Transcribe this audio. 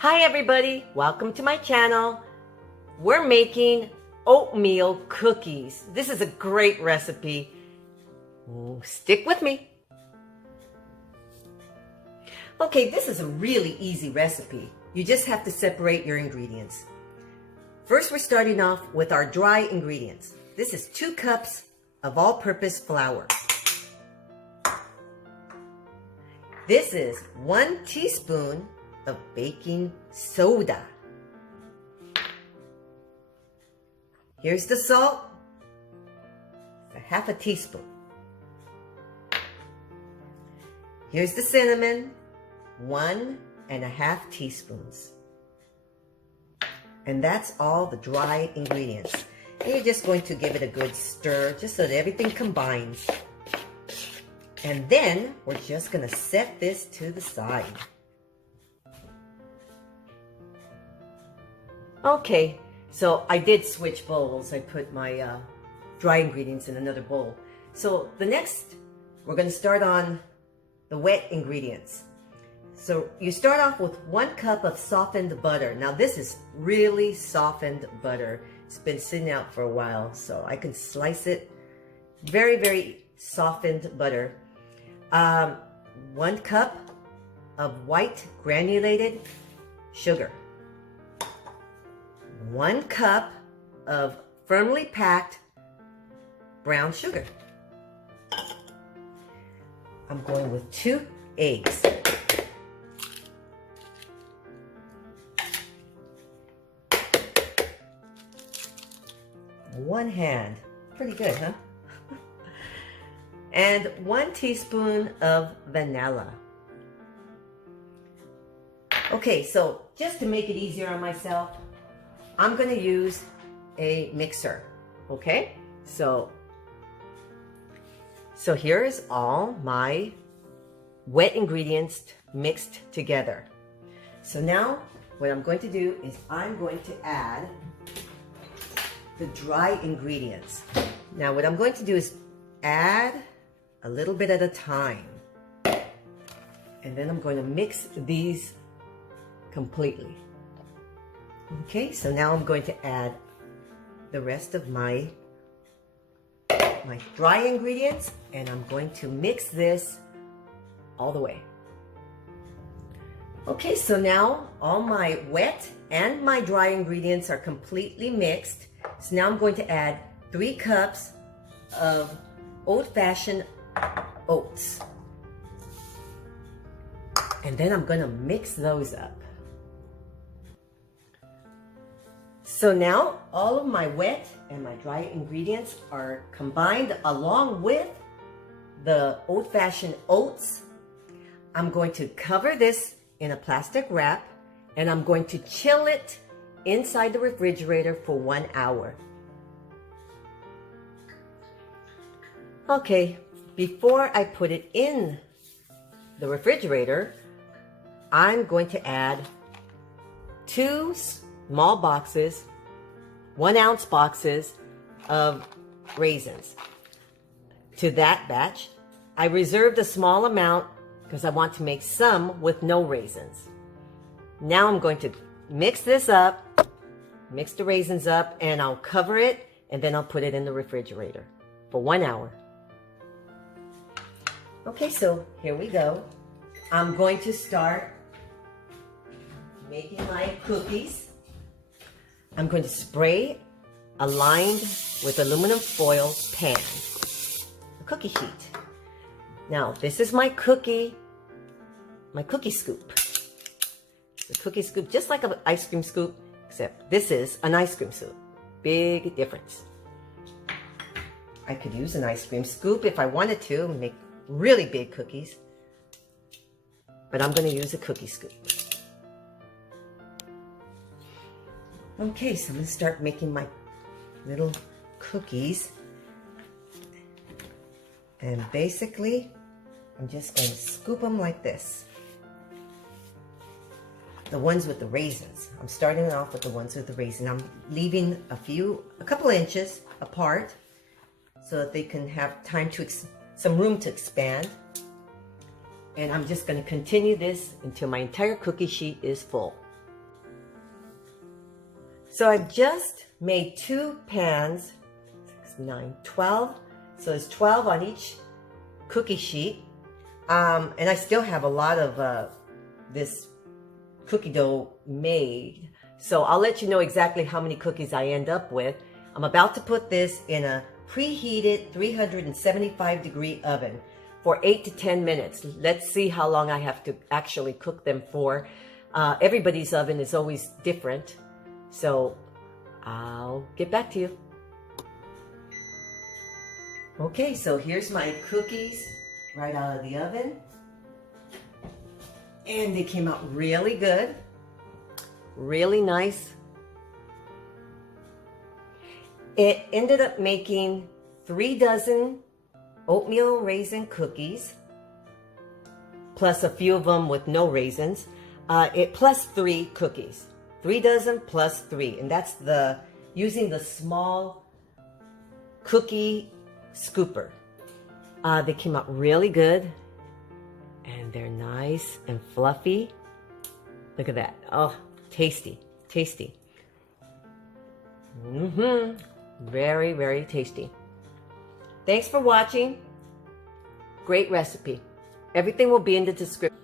Hi everybody, welcome to my channel. We're making oatmeal cookies. This is a great recipe. Stick with me. Okay, this is a really easy recipe. You just have to separate your ingredients. First, we're starting off with our dry ingredients. This is 2 cups of all-purpose flour. This is 1 teaspoon of baking soda. Here's the salt, half a teaspoon. Here's the cinnamon, 1.5 teaspoons. And that's all the dry ingredients. And you're just going to give it a good stir just so that everything combines. And then we're just going to set this to the side. Okay, so I did switch bowls. I put my dry ingredients in another bowl. So the next, we're going to start on the wet ingredients. So you start off with 1 cup of softened butter. Now this is really softened butter. It's been sitting out for a while, so I can slice it. Very, very softened butter. 1 cup of white granulated sugar. 1 cup of firmly packed brown sugar. I'm going with 2 eggs. One hand. Pretty good, huh? And 1 teaspoon of vanilla. Okay, so just to make it easier on myself, I'm going to use a mixer, okay? So here is all my wet ingredients mixed together. So now what I'm going to do is I'm going to add the dry ingredients. Now what I'm going to do is add a little bit at a time. And then I'm going to mix these completely. Okay, so now I'm going to add the rest of my dry ingredients, and I'm going to mix this all the way. Okay, so now all my wet and my dry ingredients are completely mixed. So now I'm going to add 3 cups of old-fashioned oats. And then I'm going to mix those up. So now all of my wet and my dry ingredients are combined along with the old-fashioned oats. I'm going to cover this in a plastic wrap, and I'm going to chill it inside the refrigerator for 1 hour. Okay, before I put it in the refrigerator, I'm going to add 2 small boxes, 1-ounce boxes of raisins to that batch. I reserved a small amount because I want to make some with no raisins. Now I'm going to mix this up, mix the raisins up, and I'll cover it, and then I'll put it in the refrigerator for 1 hour. Okay, so here we go. I'm going to start making my cookies. I'm going to spray a lined with aluminum foil pan, a cookie sheet. Now, this is my cookie scoop. The cookie scoop, just like an ice cream scoop, except this is an ice cream scoop. Big difference. I could use an ice cream scoop if I wanted to make really big cookies, but I'm going to use a cookie scoop. Okay, so I'm going to start making my little cookies. And basically, I'm just going to scoop them like this. The ones with the raisins. I'm starting off with the ones with the raisin. I'm leaving a couple inches apart so that they can have time to, some room to expand. And I'm just going to continue this until my entire cookie sheet is full. So I've just made 2 pans, 6, 9, 12. So there's 12 on each cookie sheet. And I still have a lot of this cookie dough made. So I'll let you know exactly how many cookies I end up with. I'm about to put this in a preheated 375 degree oven for 8 to 10 minutes. Let's see how long I have to actually cook them for. Everybody's oven is always different. So I'll get back to you. Okay, so here's my cookies right out of the oven. And they came out really good. Really nice. It ended up making 3 dozen oatmeal raisin cookies, plus a few of them with no raisins. Plus 3 cookies. 3 dozen plus 3. And that's using the small cookie scooper. They came out really good. And they're nice and fluffy. Look at that. Oh, tasty, tasty. Very, very tasty. Thanks for watching. Great recipe. Everything will be in the description.